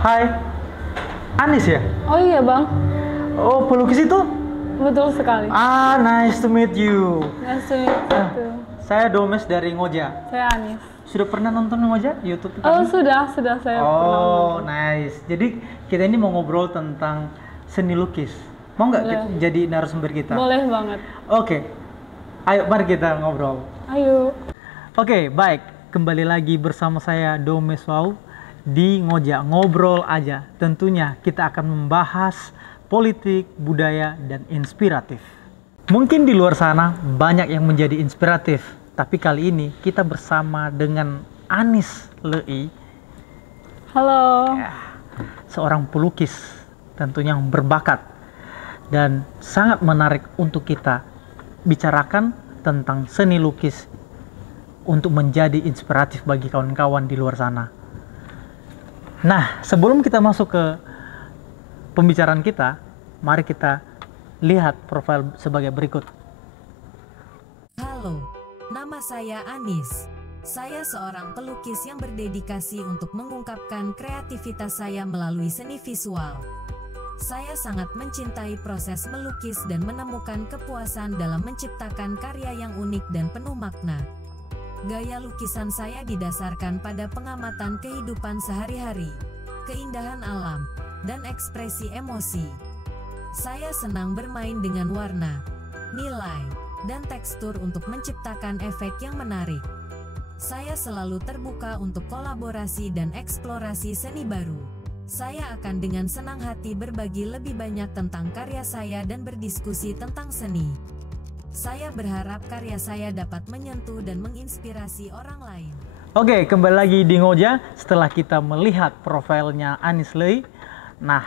Hai, Anis ya? Oh iya bang, Oh, pelukis itu? betul sekali. Nice to meet you. Nice to meet you too. Saya Domes dari Ngoja. Saya Anis. Sudah pernah nonton Ngoja YouTube Oh kami? sudah saya pernah Oh, nonton. nice. Jadi kita ini mau ngobrol tentang seni lukis. Mau nggak Boleh. jadi narasumber kita? Boleh banget. Oke, ayo mari kita ngobrol. Ayo. Oke, baik. Kembali lagi bersama saya Domes Wow di Ngoja, ngobrol aja. Tentunya kita akan membahas politik, budaya, dan inspiratif. Mungkin di luar sana banyak yang menjadi inspiratif, tapi kali ini kita bersama dengan Anis Lei, Halo. seorang pelukis tentunya yang berbakat dan sangat menarik untuk kita bicarakan tentang seni lukis untuk menjadi inspiratif bagi kawan-kawan di luar sana. Nah, sebelum kita masuk ke pembicaraan kita, mari kita lihat profil sebagai berikut. Halo, nama saya Anis. Saya seorang pelukis yang berdedikasi untuk mengungkapkan kreativitas saya melalui seni visual. Saya sangat mencintai proses melukis dan menemukan kepuasan dalam menciptakan karya yang unik dan penuh makna. Gaya lukisan saya didasarkan pada pengamatan kehidupan sehari-hari, keindahan alam, dan ekspresi emosi. Saya senang bermain dengan warna, nilai, dan tekstur untuk menciptakan efek yang menarik. Saya selalu terbuka untuk kolaborasi dan eksplorasi seni baru. Saya akan dengan senang hati berbagi lebih banyak tentang karya saya dan berdiskusi tentang seni. Saya berharap karya saya dapat menyentuh dan menginspirasi orang lain. Oke, kembali lagi di Ngoja setelah kita melihat profilnya Anis Lei. Nah,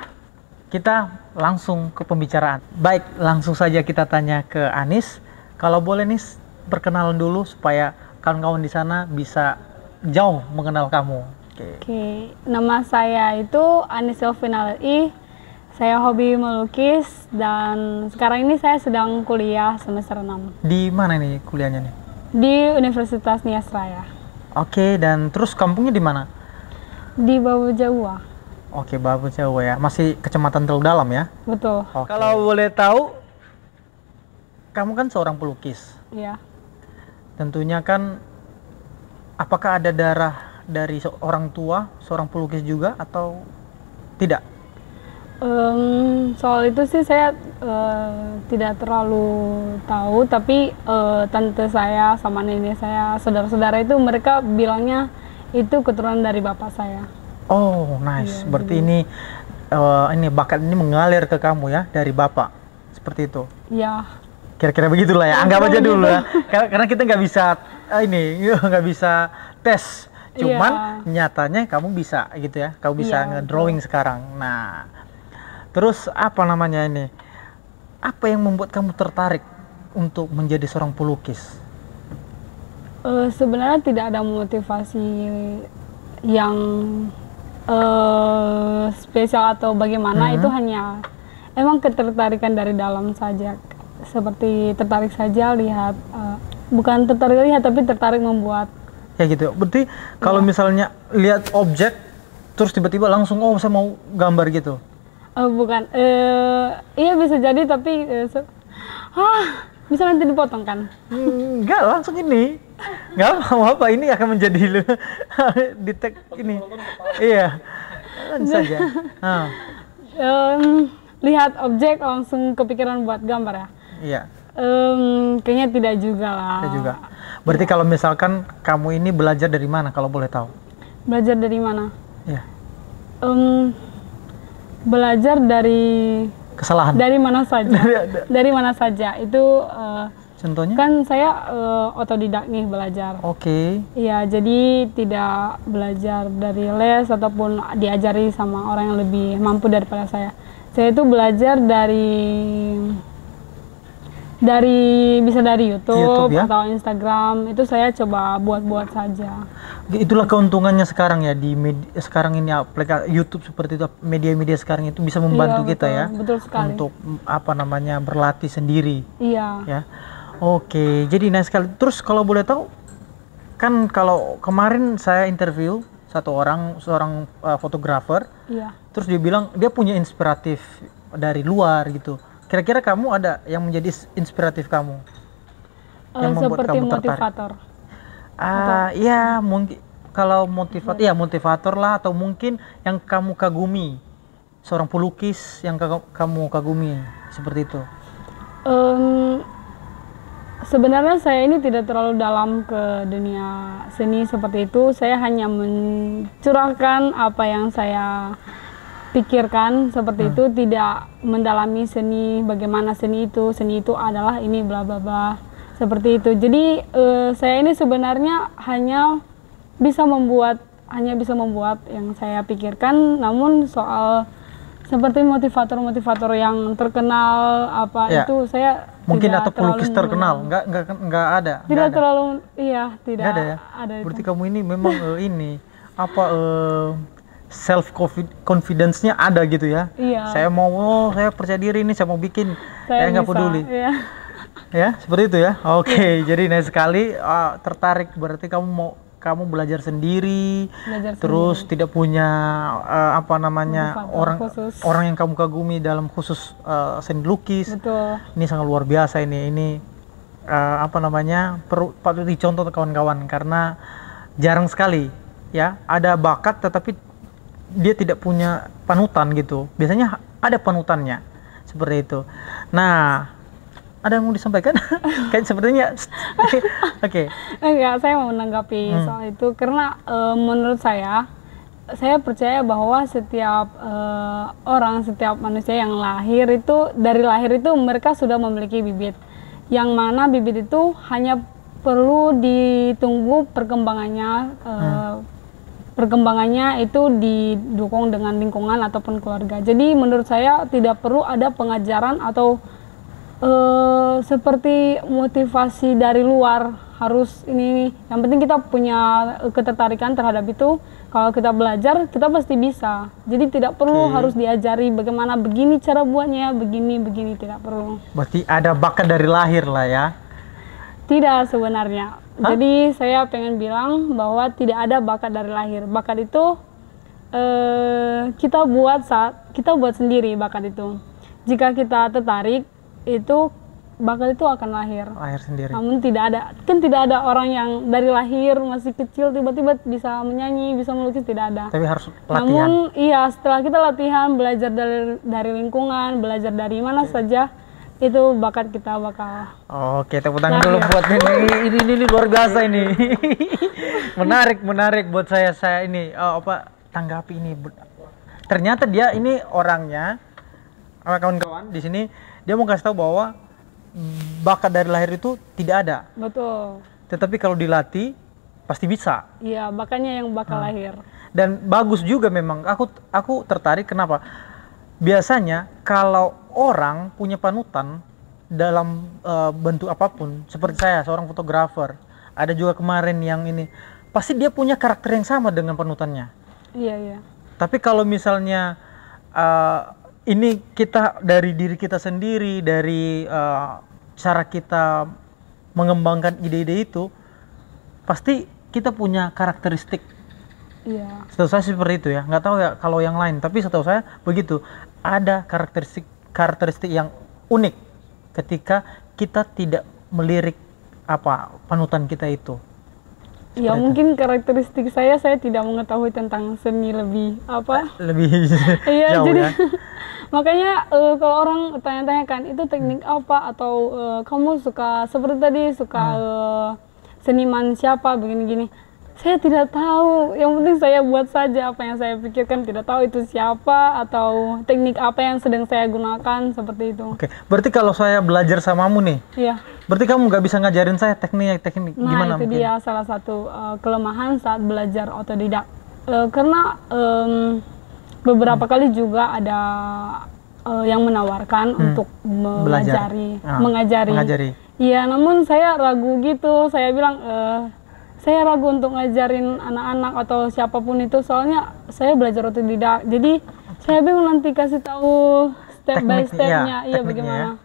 kita langsung ke pembicaraan. Baik, langsung saja kita tanya ke Anis. Kalau boleh Nis, perkenalan dulu supaya kawan-kawan di sana bisa jauh mengenal kamu. Oke, nama saya itu Anis Elvina Lei. Saya hobi melukis dan sekarang ini saya sedang kuliah semester 6 Di mana nih kuliahnya nih? di Universitas Nias Raya Oke, dan terus kampungnya di mana? di Babu Jawa. Oke, Babu Jawa ya. Masih Kecamatan Teluk Dalam ya? Betul. Oke. Kalau boleh tahu, kamu kan seorang pelukis. Ya. Tentunya kan, apakah ada darah dari orang tua, seorang pelukis juga atau tidak? Soal itu sih saya tidak terlalu tahu, tapi tante saya sama nenek saya, saudara-saudara itu mereka bilangnya itu keturunan dari bapak saya. Oh, nice. Iya, Berarti jadi- ini bakat ini mengalir ke kamu ya dari bapak, seperti itu. Ya, Kira-kira begitulah ya. Anggap aja Kira-kira dulu begitu. ya. Karena kita nggak bisa nggak bisa tes. Cuman nyatanya kamu bisa gitu ya. Kamu bisa Iya, ngedrawing sekarang. Nah, terus apa namanya ini? Apa yang membuat kamu tertarik untuk menjadi seorang pelukis? sebenarnya tidak ada motivasi yang spesial atau bagaimana, itu hanya emang ketertarikan dari dalam saja. Seperti tertarik saja lihat, bukan tertarik lihat tapi tertarik membuat. Ya gitu. Berarti kalau misalnya lihat objek terus tiba-tiba langsung saya mau gambar gitu. Bukan, iya bisa jadi tapi bisa nanti dipotong kan? Enggak, langsung ini. Enggak mau apa, ini akan menjadi di tag ini. Iya. Langsung saja. Nah, Lihat objek langsung kepikiran buat gambar ya? iya, Kayaknya tidak juga lah. saya juga. Berarti kalau misalkan kamu ini belajar dari mana kalau boleh tahu? Belajar dari mana? Iya. Belajar dari Kesalahan. mana saja. Dari mana saja. Itu Contohnya? kan saya otodidak nih belajar. Oke. Iya, jadi tidak belajar dari les ataupun diajari sama orang yang lebih mampu daripada saya. Saya itu belajar bisa dari YouTube, ya? atau Instagram. Itu saya coba buat-buat saja. Itulah keuntungannya sekarang ya di sekarang ini aplikasi YouTube seperti itu, media-media sekarang itu bisa membantu Iya, kita betul, ya betul sekali. untuk berlatih sendiri Iya. ya. Oke, jadi nice sekali. Terus kalau boleh tahu, kan kalau kemarin saya interview seorang fotografer, Iya. terus dia bilang dia punya inspiratif dari luar gitu. Kira-kira kamu ada yang menjadi inspiratif kamu? Yang membuat Seperti kamu tertarik? motivator. Ya mungkin kalau motivator lah, atau mungkin yang kamu kagumi, seorang pelukis yang kamu kagumi, seperti itu. Sebenarnya saya ini tidak terlalu dalam ke dunia seni seperti itu. Saya hanya mencurahkan apa yang saya pikirkan seperti itu, tidak mendalami seni, bagaimana seni itu adalah ini bla bla bla, seperti itu. Jadi saya ini sebenarnya hanya bisa membuat yang saya pikirkan, namun soal seperti motivator yang terkenal itu saya mungkin tidak atau pelukis terlalu terkenal nggak ada. Tidak ada. terlalu, tidak Nggak ada ya. ada itu. Berarti kamu ini memang self confidence-nya ada gitu ya. Iya. Saya percaya diri ini, saya mau bikin, saya nggak bisa, peduli. iya. Ya seperti itu ya. Oke. Jadi nice sekali, tertarik, berarti kamu belajar sendiri, terus tidak punya orang yang kamu kagumi dalam khusus seni lukis. Betul. Ini sangat luar biasa ini patut dicontoh kawan-kawan, karena jarang sekali ya ada bakat tetapi dia tidak punya panutan gitu. Biasanya ada panutannya seperti itu. Nah, ada yang mau disampaikan? Kayak sepertinya oke. Enggak, saya mau menanggapi soal itu karena menurut saya percaya bahwa setiap setiap manusia yang lahir itu, dari lahir itu mereka sudah memiliki bibit, yang mana bibit itu hanya perlu ditunggu perkembangannya itu didukung dengan lingkungan ataupun keluarga. Jadi menurut saya tidak perlu ada pengajaran atau seperti motivasi dari luar harus ini. Yang penting kita punya ketertarikan terhadap itu. Kalau kita belajar, kita pasti bisa. Jadi tidak perlu harus diajari bagaimana begini cara buatnya, begini tidak perlu. Berarti ada bakat dari lahir lah ya? Tidak sebenarnya. Jadi saya pengen bilang bahwa tidak ada bakat dari lahir. Bakat itu kita buat sendiri bakat itu. Jika kita tertarik, itu bakat itu akan lahir sendiri. Namun tidak ada orang yang dari lahir masih kecil tiba-tiba bisa menyanyi, bisa melukis, tidak ada. Tapi harus latihan. Namun setelah kita latihan, belajar dari lingkungan, belajar dari mana saja, itu bakat kita bakal. Oke, tepuk tangan dulu buat ini luar biasa ini. menarik buat saya ini tanggapi ini. Ternyata dia ini orangnya, kawan-kawan di sini, dia mau kasih tahu bahwa bakat dari lahir itu tidak ada. Betul. Tetapi kalau dilatih pasti bisa. Iya, bakatnya yang bakal lahir. Dan bagus juga memang. Aku tertarik kenapa? Biasanya kalau orang punya panutan dalam bentuk apapun, seperti saya seorang fotografer, ada juga kemarin yang ini, pasti dia punya karakter yang sama dengan panutannya. Iya. Tapi kalau misalnya ini kita dari diri kita sendiri, dari cara kita mengembangkan ide-ide itu, pasti kita punya karakteristik. Iya. Setahu saya seperti itu ya, nggak tahu ya kalau yang lain, tapi setahu saya begitu. Ada karakteristik yang unik ketika kita tidak melirik panutan kita itu. Ya mungkin karakteristik saya tidak mengetahui tentang seni lebih iya, jauh jadi, ya. Makanya kalau orang tanya-tanya kan itu teknik apa, atau kamu suka seperti tadi seniman siapa begini-gini, saya tidak tahu. Yang penting saya buat saja apa yang saya pikirkan, tidak tahu itu siapa atau teknik apa yang sedang saya gunakan, seperti itu. Oke, berarti kalau saya belajar samamu nih, iya, berarti kamu nggak bisa ngajarin saya teknik gimana? Nah itu dia salah satu kelemahan saat belajar otodidak, karena beberapa kali juga ada yang menawarkan untuk mengajari. Iya, namun saya ragu gitu. Saya bilang saya ragu untuk ngajarin anak-anak atau siapapun itu, soalnya saya belajar otodidak. Jadi saya bingung nanti kasih tahu step by stepnya, bagaimana.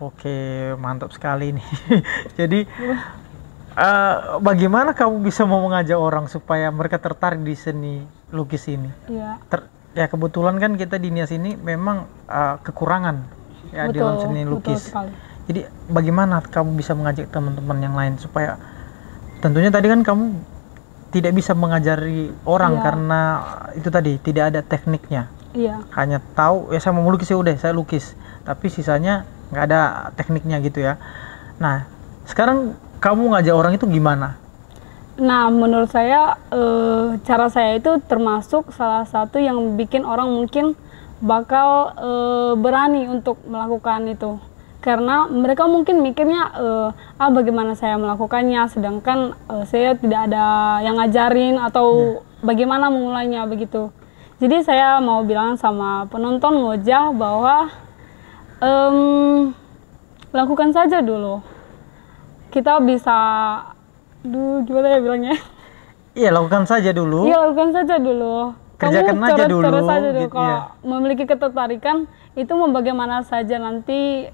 Oke, mantap sekali nih. Jadi bagaimana kamu bisa mau mengajak orang supaya mereka tertarik di seni lukis ini? Iya. Ya kebetulan kan kita di Nias ini memang kekurangan ya dalam seni lukis. Betul sekali. Jadi bagaimana kamu bisa mengajak teman-teman yang lain supaya tentunya tadi kan kamu tidak bisa mengajari orang karena itu tadi tidak ada tekniknya. Iya. Hanya tahu ya saya mau melukis ya udah saya lukis, tapi sisanya nggak ada tekniknya gitu ya. Nah sekarang kamu ngajak orang itu gimana? Nah, menurut saya cara saya itu termasuk salah satu yang bikin orang mungkin bakal berani untuk melakukan itu. Karena mereka mungkin mikirnya, bagaimana saya melakukannya, sedangkan saya tidak ada yang ngajarin atau bagaimana memulainya begitu. Jadi saya mau bilang sama penonton ngojah bahwa lakukan saja dulu. Kita bisa, gimana ya bilangnya? Iya lakukan saja dulu. Iya lakukan saja dulu. Kerjakan Kamu aja dulu. coret saja dulu. Gitu, kalau ya. memiliki ketertarikan itu mau bagaimana saja nanti,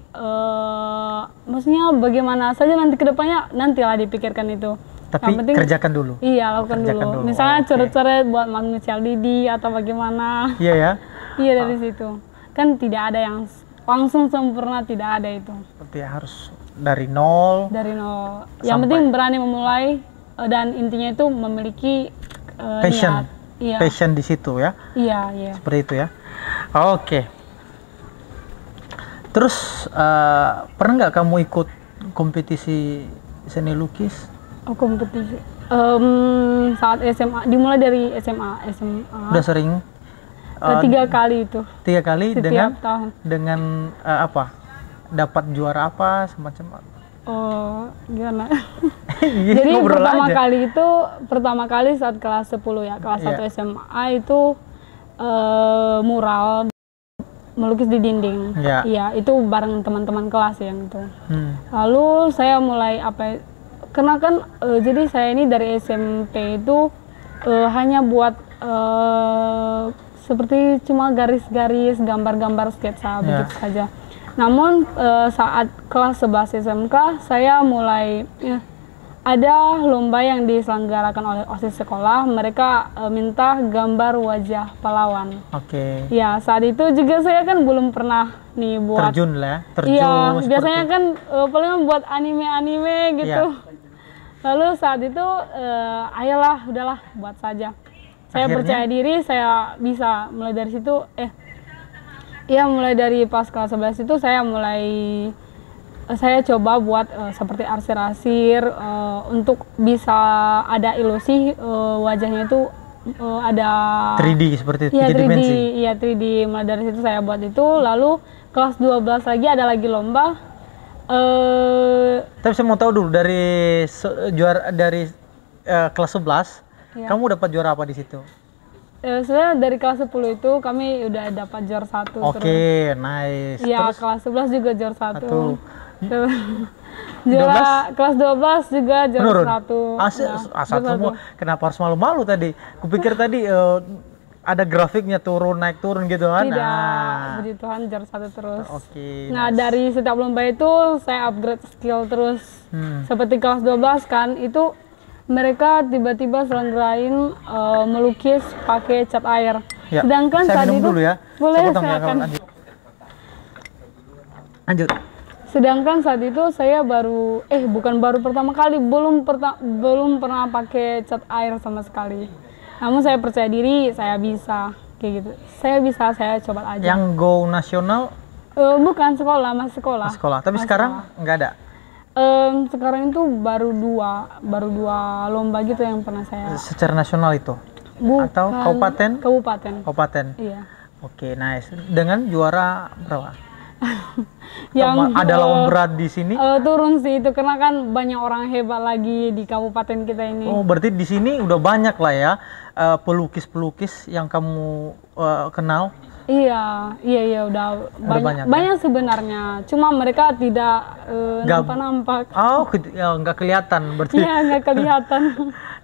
maksudnya bagaimana saja nanti kedepannya nantilah dipikirkan itu. Tapi yang penting, kerjakan dulu. Iya lakukan dulu. Misalnya coret-coret buat manusia Didi atau bagaimana. Iya ya. Iya dari situ. Kan tidak ada yang langsung sempurna, tidak ada itu. Berarti harus dari nol. Dari nol. Yang penting berani memulai dan intinya itu memiliki passion. niat. Iya. Passion di situ ya. Iya, iya. Seperti itu ya. Oke. Terus pernah nggak kamu ikut kompetisi seni lukis? Oh, kompetisi. Saat SMA, dimulai dari SMA. Udah sering? 3 kali itu. 3 kali Setiap tahun. dengan apa? Dapat juara apa semacam? Oh, gimana? Jadi Jadi aja. pertama kali saat kelas 10 ya, kelas 1 SMA itu mural melukis di dinding. Iya, itu bareng teman-teman kelas yang itu. Lalu saya mulai karena kan jadi saya ini dari SMP itu hanya buat seperti cuma garis-garis, gambar-gambar sketsa begitu saja. Namun saat kelas 11 SMK saya mulai ada lomba yang diselenggarakan oleh OSIS sekolah. Mereka minta gambar wajah pahlawan. Oke. Ya saat itu juga saya kan belum pernah nih buat terjun lah, terjun. Iya biasanya kan paling buat anime-anime gitu. Lalu saat itu ayolah udahlah buat saja. Saya percaya diri saya bisa. Mulai dari situ mulai dari pas kelas 11 itu saya coba buat seperti arsir-arsir untuk bisa ada ilusi wajahnya itu ada 3D seperti itu, 3 3D, dimensi. Iya 3D. Mulai dari situ saya buat itu. Lalu kelas 12 lagi ada lagi lomba. Tapi saya mau tahu dulu dari juara dari kelas 11, kamu dapat juara apa di situ? Sebenarnya dari kelas 10 itu kami udah dapat juara 1. Oke, nice. Iya, Terus kelas 11 juga juara 1. Juara kelas 12 juga juara 1. Semua. Kenapa harus malu-malu tadi? Kupikir tadi ada grafiknya turun naik turun gitu kan. Tidak, puji Tuhan juara 1 terus. Oke. Nah, dari setiap lomba itu saya upgrade skill terus. Seperti kelas 12 kan itu mereka tiba-tiba selenggarain melukis pakai cat air. Ya, sedangkan saya saat minum itu dulu ya. boleh Saya potong ya, silakan. Lanjut. Sedangkan saat itu saya bukan baru pertama kali, belum pernah pakai cat air sama sekali. Namun saya percaya diri, saya bisa kayak gitu. Saya coba aja. Yang go nasional? Bukan sekolah, masih sekolah. Sekolah. Tapi sekarang nggak ada. Sekarang itu baru dua lomba gitu yang pernah saya. Secara nasional itu? Bukan, atau kabupaten? Kabupaten. Iya. Oke, nice. Dengan juara berapa? Yang ada lawan berat di sini? Turun sih itu karena kan banyak orang hebat lagi di kabupaten kita ini. Oh, berarti di sini udah banyak lah ya pelukis-pelukis yang kamu kenal? Iya, udah banyak. Banyak sebenarnya. Cuma mereka tidak nampak. Oh, nggak kelihatan berarti. Iya, nggak kelihatan.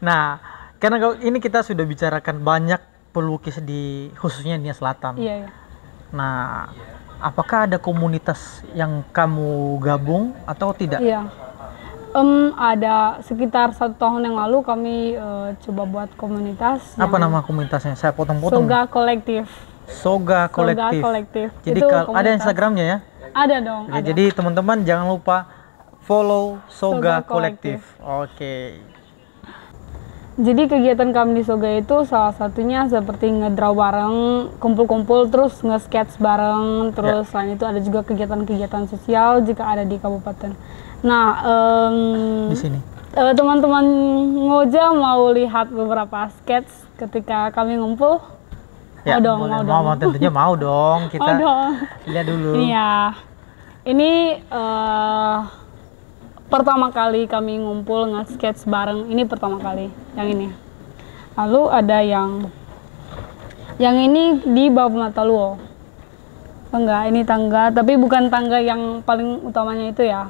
Nah, karena ini kita sudah bicarakan banyak pelukis di khususnya Nias Selatan. Iya. Nah, apakah ada komunitas yang kamu gabung atau tidak? Iya. Ada sekitar 1 tahun yang lalu kami coba buat komunitas. Apa nama komunitasnya? Saya potong-potong. Soga Kolektif. Soga Kolektif. Soga Kolektif. Jadi Itu ada komunitas. Instagramnya ya? Ada dong. Ya, ada. jadi teman-teman jangan lupa follow Soga Soga Kolektif. Kolektif. Oke. Jadi kegiatan kami di Soga itu salah satunya seperti ngedraw bareng, kumpul-kumpul, terus nge-sketch bareng, terus selain itu ada juga kegiatan-kegiatan sosial jika ada di kabupaten. Nah, Di sini. teman-teman Ngoja mau lihat beberapa sketch ketika kami ngumpul? Ya, mau dong, boleh. mau dong. Mau, tentunya mau dong. Kita Mau dong. lihat dulu. Iya, ini pertama kali kami ngumpul nge-sketch bareng. Ini pertama kali, yang ini. Lalu ada yang ini di Bab Mataluo. Enggak, ini tangga, tapi bukan tangga yang paling utamanya itu ya.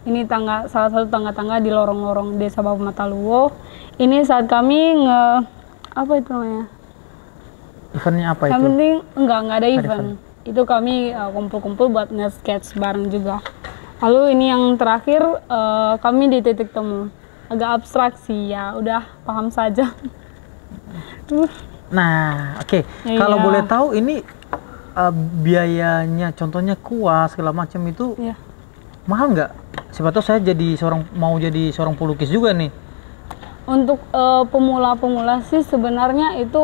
Ini tangga, salah satu tangga-tangga di lorong-lorong desa Bab Mataluo. Ini saat kami apa itu namanya? Eventnya apa Yang itu? penting enggak ada Ada event. Itu kami kumpul-kumpul buat nge-sketch bareng juga. Lalu ini yang terakhir kami di titik temu. Agak abstrak sih ya, udah paham saja. Nah, oke. Ya, Kalau iya. boleh tahu ini biayanya, contohnya kuas segala macam itu Iya. mahal nggak? Siapa tahu saya mau jadi seorang pelukis juga nih. Untuk pemula-pemula sih sebenarnya itu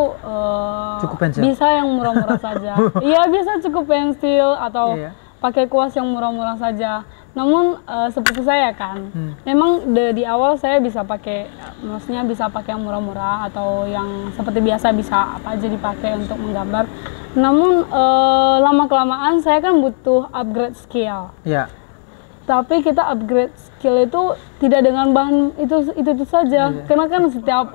Cukup pensil? bisa yang murah-murah saja. Iya, bisa cukup pensil atau Iya. pakai kuas yang murah-murah saja. Namun seperti saya kan, Hmm. memang di awal saya bisa pakai, maksudnya bisa pakai yang murah-murah atau yang seperti biasa bisa apa aja dipakai untuk menggambar. Namun lama-kelamaan saya kan butuh upgrade skill. Ya. Tapi kita upgrade skill itu tidak dengan bahan itu saja, Iya. karena kan setiap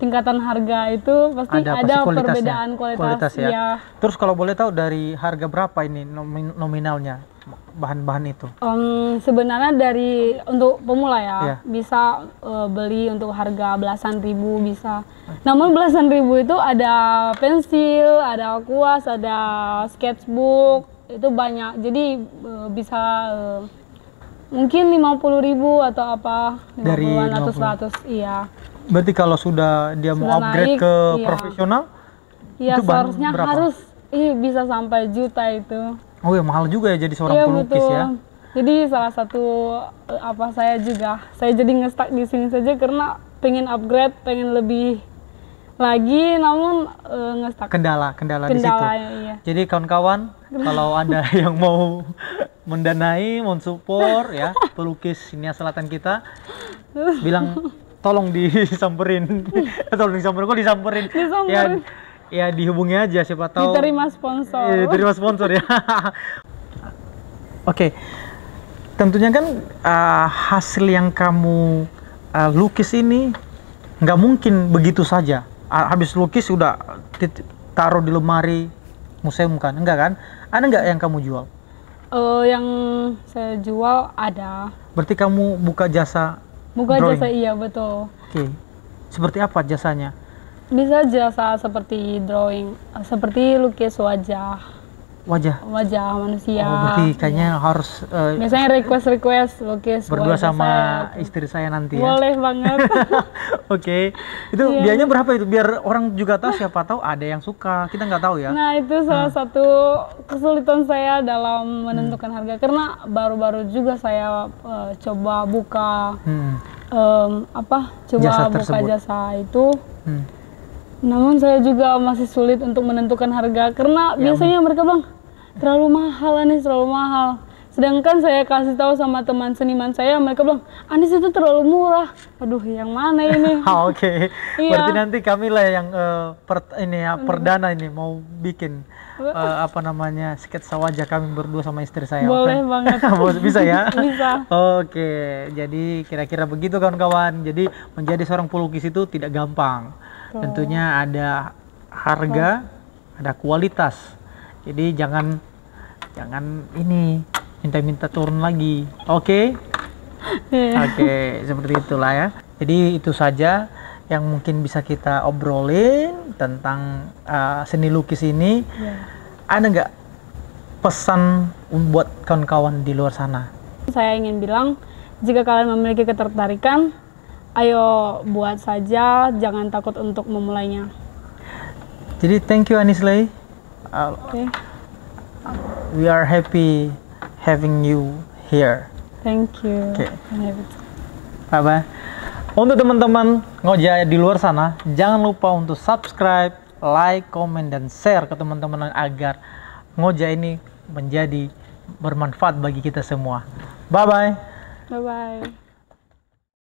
tingkatan harga itu pasti Ada ada pasti kualitasnya. perbedaan kualitas. ya. Iya. Terus kalau boleh tahu dari harga berapa ini nominalnya bahan-bahan itu? Sebenarnya untuk pemula ya, Iya. bisa beli untuk harga belasan ribu bisa. Namun belasan ribu itu ada pensil, ada kuas, ada sketchbook, itu banyak. Jadi bisa mungkin 50.000 atau apa, 50-an Dari atau 50. 100, iya. Berarti kalau sudah dia mau Sudah upgrade naik, ke iya. profesional, Iya, itu bahan seharusnya berapa? harus bisa sampai juta itu. Oh ya mahal juga ya jadi seorang Iya, pelukis betul. ya. Jadi salah satu saya jadi nge-stuck di sini saja karena pengen upgrade, pengen lebih lagi, namun nge-stuck. Kendala di situ. Kendalanya, iya. Jadi kawan-kawan kalau ada yang mau mendanai, mensupport ya pelukis Sinia Selatan kita, bilang tolong disamperin. Tolong disamperin, kok disamperin? Disamperin. Ya dihubungi aja siapa tahu. Diterima sponsor. Iya, diterima sponsor ya. Oke. Tentunya kan hasil yang kamu lukis ini nggak mungkin begitu saja. Habis lukis udah taruh di lemari museum kan? Enggak kan? Ada nggak yang kamu jual? Yang saya jual ada. Berarti kamu buka jasa Buka drawing? jasa, iya betul. Oke. Seperti apa jasanya? Bisa jasa seperti drawing, seperti lukis wajah Wajah? manusia. Oh, berarti kayaknya harus Biasanya request lukis berdua wajah sama saya. istri saya nanti ya. Boleh banget. Oke. Itu Iya. biayanya berapa itu? Biar orang juga tahu, siapa tahu ada yang suka. Kita nggak tahu ya. Nah, itu salah satu kesulitan saya dalam menentukan harga, karena baru-baru juga saya coba buka Jasa buka tersebut. jasa itu. Hmm. Namun saya juga masih sulit untuk menentukan harga karena biasanya mereka bilang terlalu mahal, Anis, terlalu mahal. Sedangkan saya kasih tahu sama teman seniman saya, mereka bilang Anis itu terlalu murah. Aduh, yang mana ini? Oke. Iya. Berarti nanti kami lah yang perdana ini mau bikin sketsa wajah kami berdua sama istri saya. Boleh Oke? banget. Bisa ya? Bisa. Oke. Jadi kira-kira begitu kawan-kawan. Jadi menjadi seorang pelukis itu tidak gampang. Tentunya ada harga, ada kualitas. Jadi jangan ini minta turun lagi. Oke? Iya. Oke, seperti itulah ya. Jadi itu saja yang mungkin bisa kita obrolin tentang seni lukis ini. Iya. Ada nggak pesan buat kawan-kawan di luar sana? Saya ingin bilang, Jika kalian memiliki ketertarikan, ayo buat saja, jangan takut untuk memulainya. Jadi thank you Anisley. Oke. We are happy having you here. Thank you. Oke. Okay. Bye. Untuk teman-teman Ngoja di luar sana, jangan lupa untuk subscribe, like, komen, dan share ke teman-teman agar Ngoja ini menjadi bermanfaat bagi kita semua. Bye-bye. Bye-bye.